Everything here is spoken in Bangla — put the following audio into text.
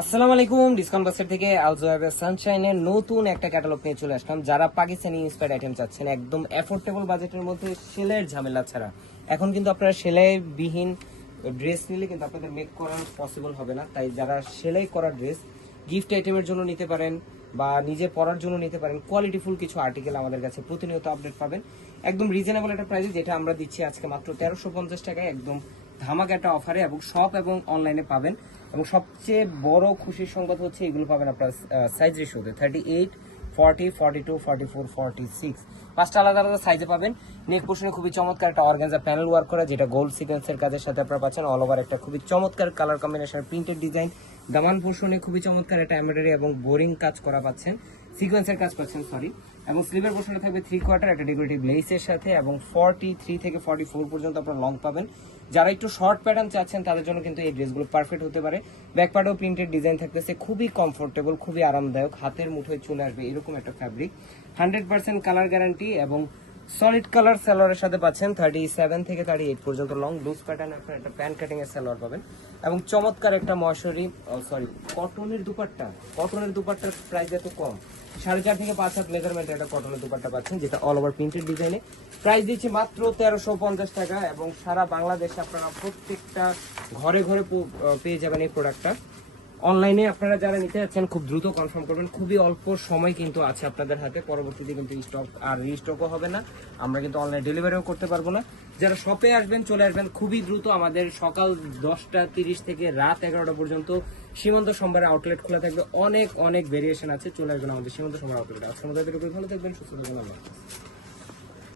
আসসালামু আলাইকুম। ডিসকাউন্ট বাস্কেট থেকে আলজোয়াবের সানশাইনের নতুন একটা ক্যাটালগ নিয়ে চলে আসলাম। যারা পাকিস্তানি ইন্সপায়ার্ড আইটেম চাচ্ছেন একদম অ্যাফোর্ডেবল বাজেটের মধ্যে, সেলাইয়ের ঝামেলা ছাড়া, এখন কিন্তু আপনারা সেলাই বিহীন ড্রেস নিলে কিন্তু আপনাদের মেক করা পসিবল হবে না। তাই যারা সেলাই করা ড্রেস গিফট আইটেমের জন্য নিতে পারেন বা নিজে পরার জন্য নিতে পারেন, কোয়ালিটিফুল কিছু আর্টিকেল আমাদের কাছে প্রতিনিয়ত আপডেট পাবেন একদম রিজনেবল একটা প্রাইসে, যেটা আমরা দিচ্ছি আজকে মাত্র 1350 টাকায় একদম ধামাকা একটা অফারে, এবং শপ এবং অনলাইনে পাবেন। এবং সবচেয়ে বড় খুশির সংবাদ হচ্ছে এগুলো পাবেন আপনার সাইজ রেশিওতে 38, 40, 42, 44, 46, পাঁচটা আলাদা আলাদা সাইজে পাবেন। নেক পোর্শনে খুবই চমৎকার একটা অর্গানজা প্যানেল ওয়ার্ক করা, যেটা গোল্ড সিকোয়েন্সের কাজের সাথে আপনারা পাচ্ছেন। অল ওভার একটা খুবই চমৎকার কালার কম্বিনেশন প্রিন্টেড ডিজাইন। দামান পোর্শনে খুবই চমৎকার একটা এমব্রয়ডারি এবং বোরিং কাজ করা পাচ্ছেন, সিকোয়েন্সের কাজ পাচ্ছেন সরি। এবং স্লিভের পোর্শনে থাকবে 3/4 একটা ডেকোরেটিভ লেসের সাথে, এবং 43 থেকে 44 পর্যন্ত আপনারা লং পাবেন। যারা একটু শর্ট প্যাটার্ন চাচ্ছেন তাদের জন্য কিন্তু এই ড্রেসগুলো পারফেক্ট হতে পারে। ব্যাক পার্টেও প্রিন্টেড ডিজাইন থাকতেছে, খুবই কমফোর্টেবল, খুবই আরামদায়ক, হাতের মুঠোয় চলে আসবে এরকম একটা ফ্যাব্রিক। 100% কালার গ্যারান্টি এবং সলিড কালার সালোয়ারের সাথে পাচ্ছেন 37 থেকে 38 পর্যন্ত লং লুজ প্যাটার্ন আপনার একটা প্যান্ট কাটিং এর সালোয়ার পাবেন। এবং চমৎকার একটা ময়সরি কটনের দুপাট্টার প্রাইস এত কম, 4.5 থেকে 5 হাত মেজারমেন্টের একটা কটনের দুপাট্টা পাচ্ছেন, যেটা অল ওভার প্রিন্টেড ডিজাইনে। প্রাইস দিচ্ছি মাত্র 1350 টাকা, এবং সারা বাংলাদেশে আপনারা প্রত্যেকটা ঘরে ঘরে পেয়ে যাবেন এই প্রোডাক্টটা। অনলাইনে আপনারা যারা নিতে যাচ্ছেন খুব দ্রুত কনফার্ম করবেন, খুবই অল্প সময় কিন্তু আছে আপনাদের হাতে, পরবর্তীতে কিন্তু স্টক আর রিস্টকও হবে না, আমরা কিন্তু অনলাইন ডেলিভারিও করতে পারবো না। যারা শপে আসবেন চলে আসবেন খুবই দ্রুত। আমাদের সকাল 10টা 30 থেকে রাত 11টা পর্যন্ত সীমান্ত সোমবারে আউটলেট খোলা থাকবে। অনেক অনেক ভেরিয়েশন আছে, চলে আসবেন আমাদের সীমান্ত সোমবার আউটলেট। আজকের মধ্যে ভালো থাকবেন, সুস্থ থাকবেন।